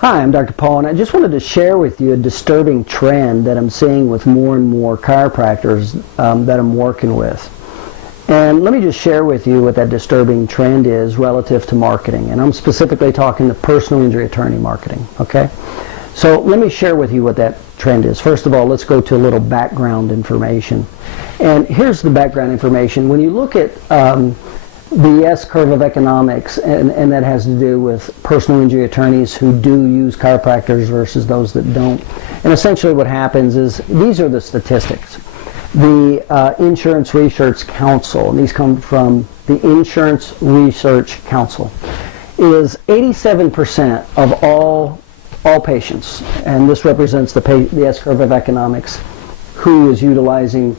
Hi, I'm Dr. Paul, and I just wanted to share with you a disturbing trend that I'm seeing with more and more chiropractors that I'm working with. And let me just share with you what that disturbing trend is relative to marketing. And I'm specifically talking to personal injury attorney marketing, okay? So let me share with you what that trend is. First of all, let's go to a little background information. And here's the background information. When you look at the S-curve of economics, and that has to do with personal injury attorneys who do use chiropractors versus those that don't. And essentially what happens is, these are the statistics. The Insurance Research Council, and these come from the Insurance Research Council, is 87% of all patients, and this represents the S-curve of economics, who is utilizing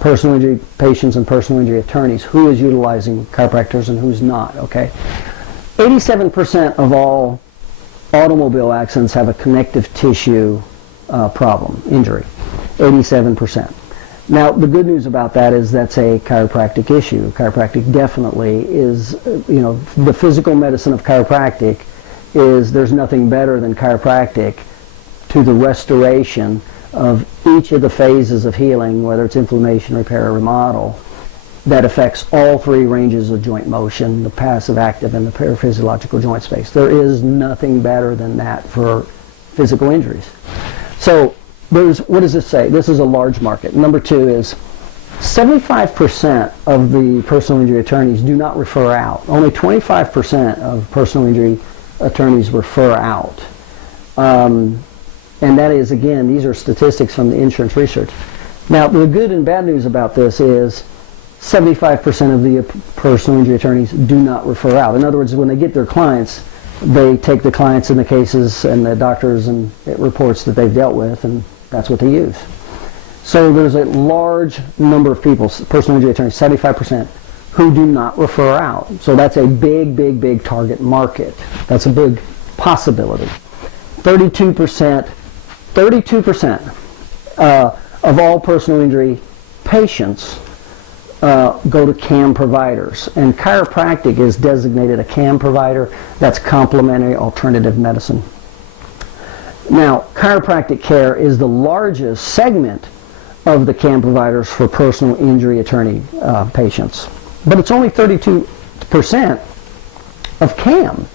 personal injury patients and personal injury attorneys, who is utilizing chiropractors and who's not, okay? 87% of all automobile accidents have a connective tissue problem, injury. 87%. Now, the good news about that is that's a chiropractic issue. Chiropractic definitely is, the physical medicine of chiropractic is, there's nothing better than chiropractic to the restoration of each of the phases of healing, whether it's inflammation, repair, or remodel, that affects all three ranges of joint motion, the passive, active, and the paraphysiological joint space. There is nothing better than that for physical injuries. So what does this say? This is a large market. Number two is 75% of the personal injury attorneys do not refer out. Only 25% of personal injury attorneys refer out. And that is, again, these are statistics from the insurance research. Now, the good and bad news about this is 75% of the personal injury attorneys do not refer out. In other words, when they get their clients, they take the clients and the cases and the doctors and reports that they've dealt with, and that's what they use. So there's a large number of people, personal injury attorneys, 75%, who do not refer out. So that's a big, big, big target market. That's a big possibility. 32% of all personal injury patients go to CAM providers, and chiropractic is designated a CAM provider. That's complementary alternative medicine. Now, chiropractic care is the largest segment of the CAM providers for personal injury attorney patients, but it's only 32% of CAM.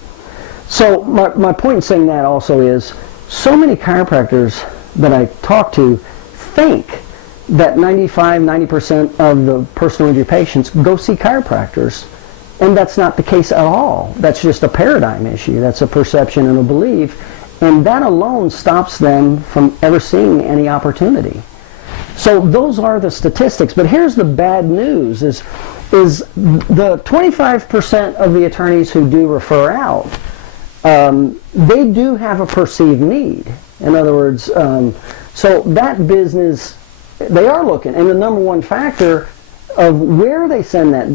So my point in saying that also is, so many chiropractors that I talk to think that 90% of the personal injury patients go see chiropractors, and that's not the case at all. That's just a paradigm issue. That's a perception and a belief, and that alone stops them from ever seeing any opportunity. So those are the statistics, but here's the bad news is the 25% of the attorneys who do refer out, they do have a perceived need. In other words, so that business, they are looking, and the number one factor of where they send that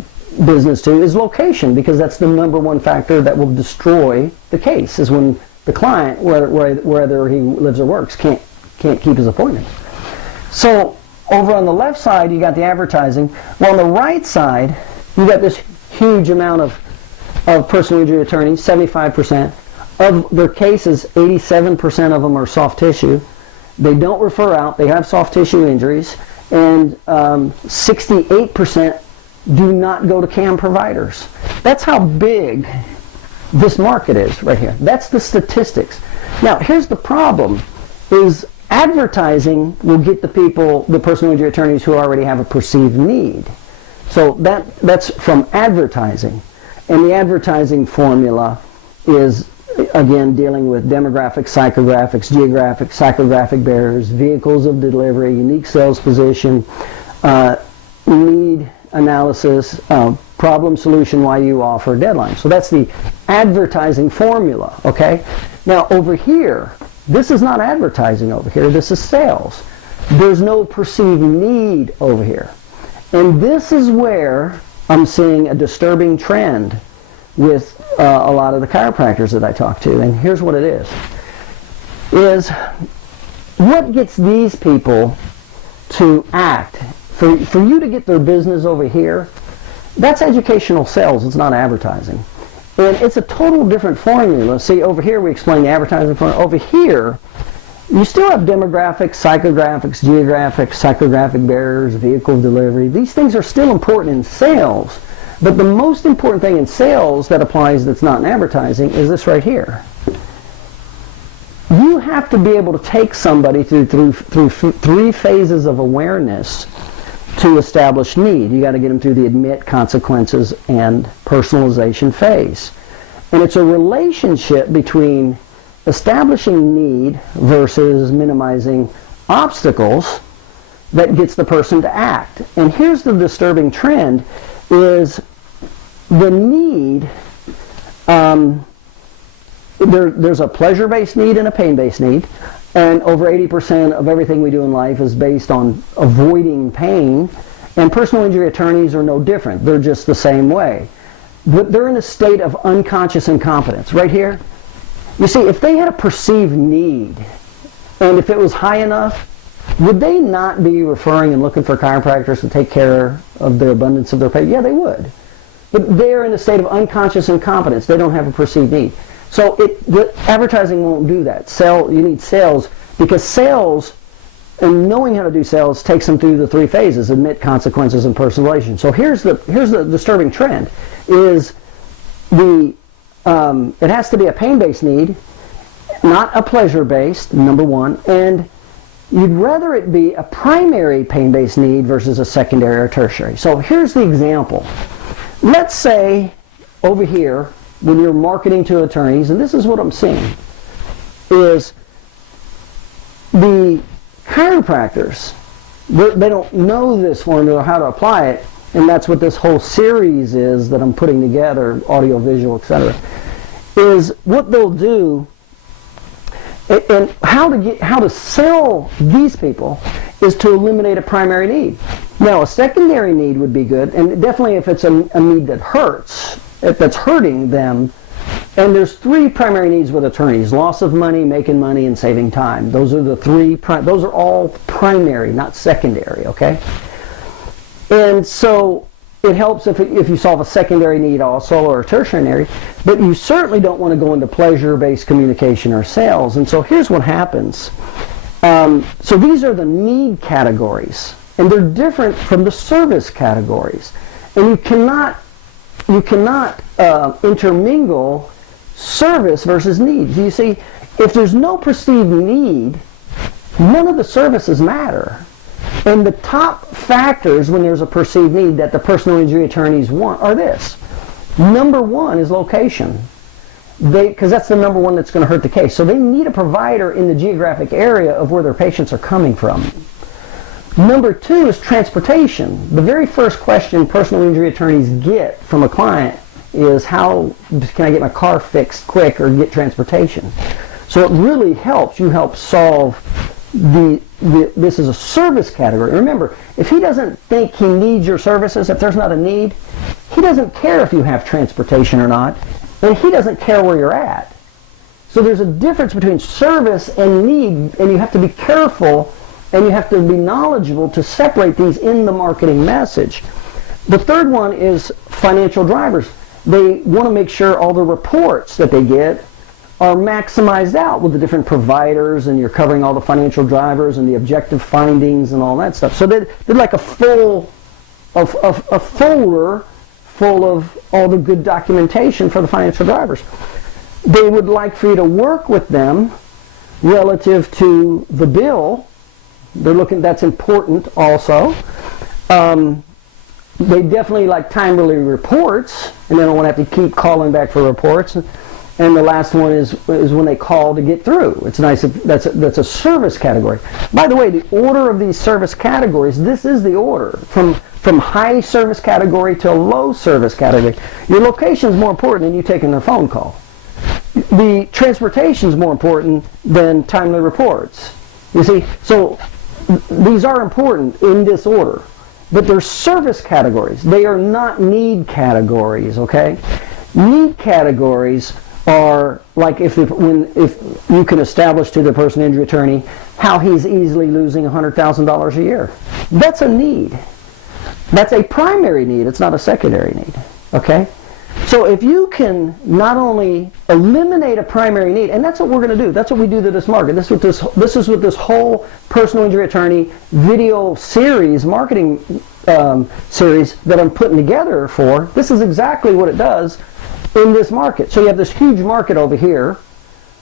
business to is location, because that's the number one factor that will destroy the case, is when the client, whether he lives or works, can't keep his appointment. So over on the left side, you got the advertising. Well, on the right side, you got this huge amount of personal injury attorneys, 75%. Of their cases, 87% of them are soft tissue. They don't refer out. They have soft tissue injuries. And 68% do not go to CAM providers. That's how big this market is right here. That's the statistics. Now, here's the problem, is advertising will get the people, the personal injury attorneys who already have a perceived need. So that's from advertising. And the advertising formula is, again, dealing with demographics, psychographics, geographic, psychographic barriers, vehicles of delivery, unique sales position, need analysis, problem solution, why you offer, deadline. So that's the advertising formula, okay? Now over here, this is not advertising over here, this is sales. There's no perceived need over here. And this is where I'm seeing a disturbing trend with a lot of the chiropractors that I talk to. And here's what it is what gets these people to act, for you to get their business over here, that's educational sales, it's not advertising. And it's a total different formula. See, over here we explain the advertising formula. Over here, you still have demographics, psychographics, geographics, psychographic barriers, vehicle delivery. These things are still important in sales. But the most important thing in sales that applies that's not in advertising is this right here. You have to be able to take somebody through three phases of awareness to establish need. You got to get them through the admit, consequences, and personalization phase. And it's a relationship between establishing need versus minimizing obstacles that gets the person to act. And here's the disturbing trend is the need, there's a pleasure-based need and a pain-based need, and over 80% of everything we do in life is based on avoiding pain, and personal injury attorneys are no different. They're just the same way. But they're in a state of unconscious incompetence. Right here, you see, if they had a perceived need, and if it was high enough, would they not be referring and looking for chiropractors to take care of the abundance of their pain? Yeah, they would. But they're in a state of unconscious incompetence. They don't have a perceived need. So the advertising won't do that. You need sales, because sales and knowing how to do sales takes them through the three phases: admit, consequences, and personalization. So here's the disturbing trend: is it has to be a pain-based need, not a pleasure-based. Number one, and you'd rather it be a primary pain-based need versus a secondary or tertiary. So here's the example. Let's say over here, when you're marketing to attorneys, and this is what I'm seeing, is the chiropractors, they don't know this formula or how to apply it, and that's what this whole series is that I'm putting together, audio, visual, etc., is what they'll do, and how to sell these people is to eliminate a primary need. Now, a secondary need would be good, and definitely if it's a need that hurts, if that's hurting them. And there's three primary needs with attorneys: loss of money, making money, and saving time. Those are the three. Those are all primary, not secondary. Okay. And so it helps if you solve a secondary need also, or a tertiary, but you certainly don't want to go into pleasure-based communication or sales. And so here's what happens. So these are the need categories, and they're different from the service categories. And you cannot intermingle service versus need. You see, if there's no perceived need, none of the services matter. And the top factors when there's a perceived need that the personal injury attorneys want are this. Number one is location, because that's the number one that's going to hurt the case. So they need a provider in the geographic area of where their patients are coming from. Number two is transportation. The very first question personal injury attorneys get from a client is, how can I get my car fixed quick or get transportation? So it really helps. You help solve this is a service category. Remember, if he doesn't think he needs your services, if there's not a need, he doesn't care if you have transportation or not, and he doesn't care where you're at. So there's a difference between service and need, and you have to be careful and you have to be knowledgeable to separate these in the marketing message. The third one is financial drivers. They want to make sure all the reports that they get are maximized out with the different providers, and you're covering all the financial drivers and the objective findings and all that stuff. So they're like a folder full of all the good documentation for the financial drivers. They would like for you to work with them relative to the bill. They're looking, that's important also. They definitely like timely reports, and they don't want to have to keep calling back for reports. And the last one is when they call to get through. It's nice if that's a service category. By the way, the order of these service categories, this is the order from high service category to a low service category. Your location is more important than you taking a phone call. The transportation is more important than timely reports. You see, so these are important in this order, but they're service categories. They are not need categories. Okay, need categories are like if you can establish to the personal injury attorney how he's easily losing $100,000 a year. That's a need. That's a primary need. It's not a secondary need. Okay? So if you can not only eliminate a primary need, and that's what we're going to do. That's what we do to this market. This is what this whole personal injury attorney video series, marketing series that I'm putting together for. This is exactly what it does in this market. So you have this huge market over here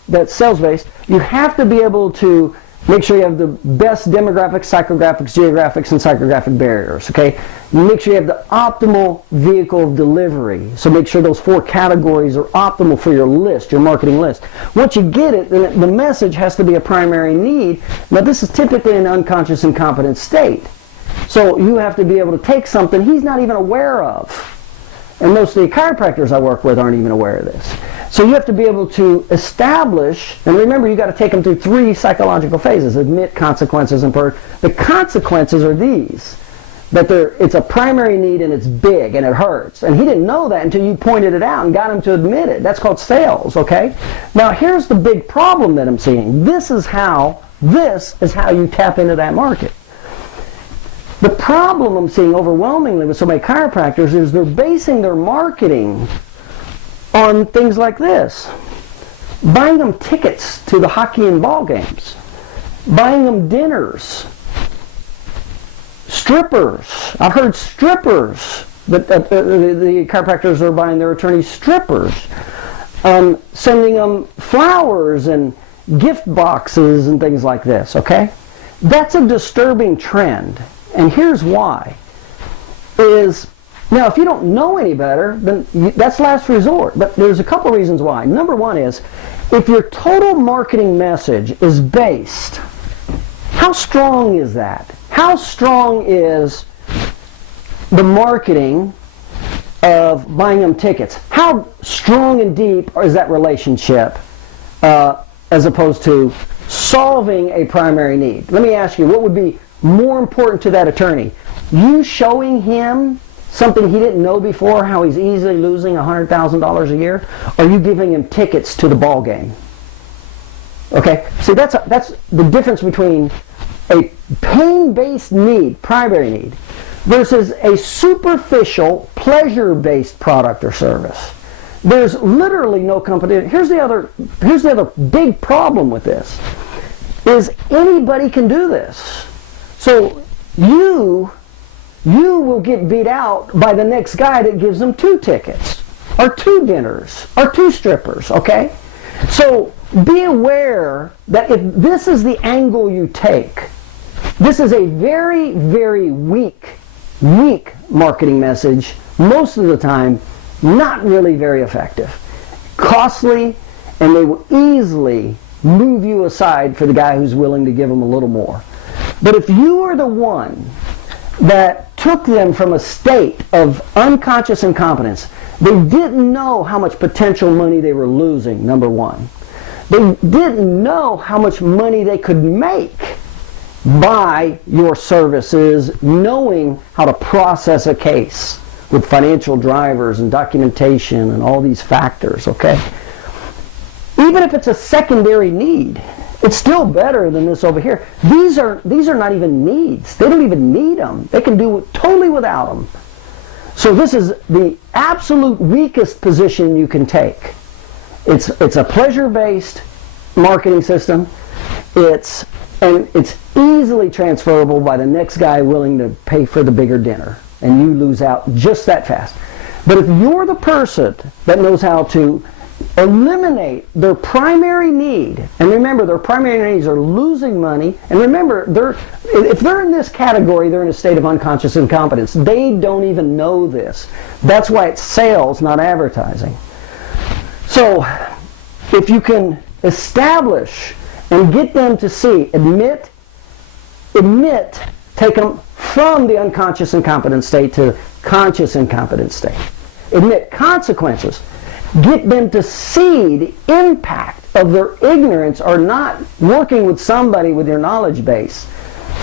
that's sales-based. You have to be able to make sure you have the best demographics, psychographics, geographics, and psychographic barriers, okay? You make sure you have the optimal vehicle of delivery. So make sure those 4 categories are optimal for your list, your marketing list. Once you get it, then the message has to be a primary need. Now this is typically an unconscious incompetent state. So you have to be able to take something he's not even aware of. And most of the chiropractors I work with aren't even aware of this. So you have to be able to establish, and remember you got to take them through 3 psychological phases: admit, consequences, and purge. The consequences are these, that it's a primary need and it's big and it hurts. And he didn't know that until you pointed it out and got him to admit it. That's called sales, okay? Now here's the big problem that I'm seeing. This is how you tap into that market. The problem I'm seeing overwhelmingly with so many chiropractors is they're basing their marketing on things like this. Buying them tickets to the hockey and ball games. Buying them dinners. Strippers. I've heard strippers. The chiropractors are buying their attorneys strippers. Sending them flowers and gift boxes and things like this, okay? That's a disturbing trend. And here's why. Now, if you don't know any better, then that's last resort. But there's a couple reasons why. Number one is, if your total marketing message is based, how strong is that? How strong is the marketing of buying them tickets? How strong and deep is that relationship as opposed to solving a primary need? Let me ask you, what would be more important to that attorney? You showing him something he didn't know before, how he's easily losing $100,000 a year, or you giving him tickets to the ball game? Okay, see, that's the difference between a pain-based need, primary need, versus a superficial, pleasure-based product or service. There's literally no competition. Here's the other big problem with this, is anybody can do this. So you will get beat out by the next guy that gives them 2 tickets, or 2 dinners, or 2 strippers, okay? So be aware that if this is the angle you take, this is a very, very weak marketing message, most of the time not really very effective. Costly, and they will easily move you aside for the guy who's willing to give them a little more. But if you are the one that took them from a state of unconscious incompetence, they didn't know how much potential money they were losing, number one. They didn't know how much money they could make by your services, knowing how to process a case with financial drivers and documentation and all these factors, okay? Even if it's a secondary need, it's still better than this over here. These are not even needs. They don't even need them. They can do it totally without them. So this is the absolute weakest position you can take. It's a pleasure-based marketing system. It's easily transferable by the next guy willing to pay for the bigger dinner, and you lose out just that fast. But if you're the person that knows how to eliminate their primary need, and remember their primary needs are losing money, and remember if they're in this category, they're in a state of unconscious incompetence. They don't even know this. That's why it's sales, not advertising. So if you can establish and get them to see, admit, take them from the unconscious incompetent state to conscious incompetent state. Admit consequences. Get them to see the impact of their ignorance or not working with somebody with your knowledge base.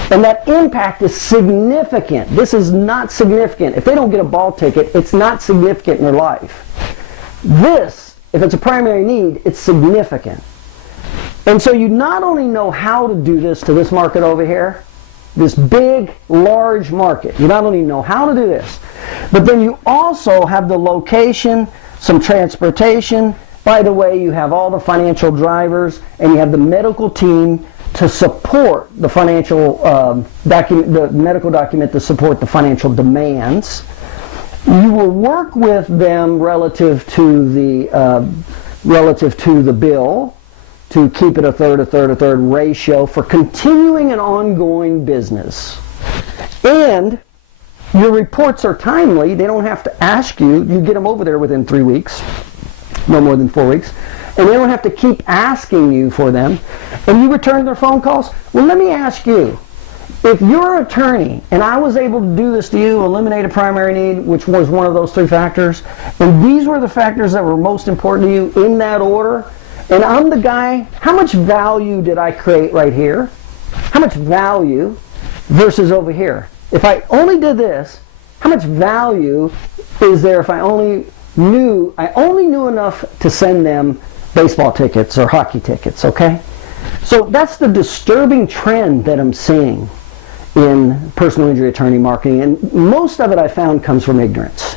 And that impact is significant. This is not significant. If they don't get a ball ticket, it's not significant in their life. This, if it's a primary need, it's significant. And so you not only know how to do this to this market over here, this big, large market. You not only know how to do this, but then you also have the location, some transportation. By the way, you have all the financial drivers, and you have the medical team to support the financial the medical document to support the financial demands. You will work with them relative to the bill, to keep it a third ratio for continuing an ongoing business. And your reports are timely. They don't have to ask you. You get them over there within 3 weeks, no more than 4 weeks. And they don't have to keep asking you for them. And you return their phone calls. Well, let me ask you, if you're an attorney and I was able to do this to you, eliminate a primary need, which was one of those 3 factors, and these were the factors that were most important to you in that order, and I'm the guy, how much value did I create right here? How much value versus over here? If I only did this, how much value is there if I only knew enough to send them baseball tickets or hockey tickets, okay? So that's the disturbing trend that I'm seeing in personal injury attorney marketing, and most of it I found comes from ignorance,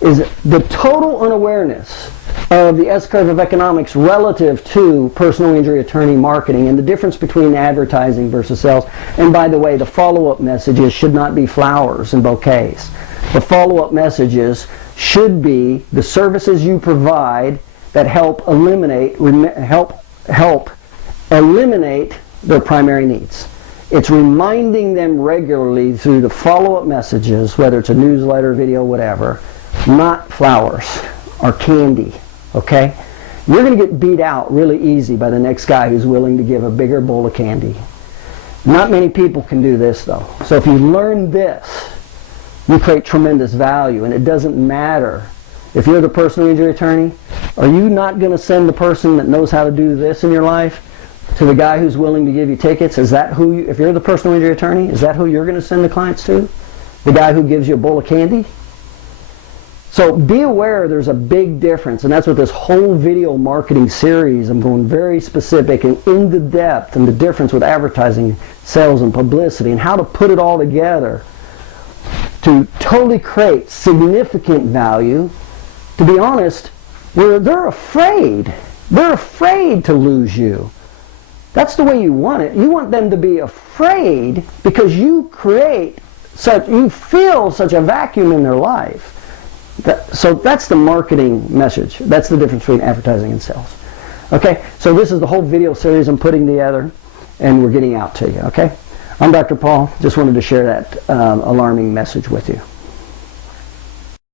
is the total unawareness of the S-curve of economics relative to personal injury attorney marketing and the difference between advertising versus sales. And by the way, the follow-up messages should not be flowers and bouquets. The follow-up messages should be the services you provide that help eliminate their primary needs. It's reminding them regularly through the follow-up messages, whether it's a newsletter, video, whatever, not flowers or candy, okay? You're going to get beat out really easy by the next guy who's willing to give a bigger bowl of candy. Not many people can do this, though. So if you learn this, you create tremendous value, and it doesn't matter. If you're the personal injury attorney, are you not going to send the person that knows how to do this in your life to the guy who's willing to give you tickets? Is that who you, if you're the personal injury attorney, is that who you're going to send the clients to? The guy who gives you a bowl of candy? So be aware there's a big difference, and that's what this whole video marketing series, I'm going very specific and into depth and the difference with advertising, sales, and publicity, and how to put it all together to totally create significant value. To be honest, where they're afraid to lose you. That's the way you want it. You want them to be afraid because you fill such a vacuum in their life. So that's the marketing message. That's the difference between advertising and sales. Okay, so this is the whole video series I'm putting together, and we're getting out to you, okay? I'm Dr. Paul. Just wanted to share that alarming message with you.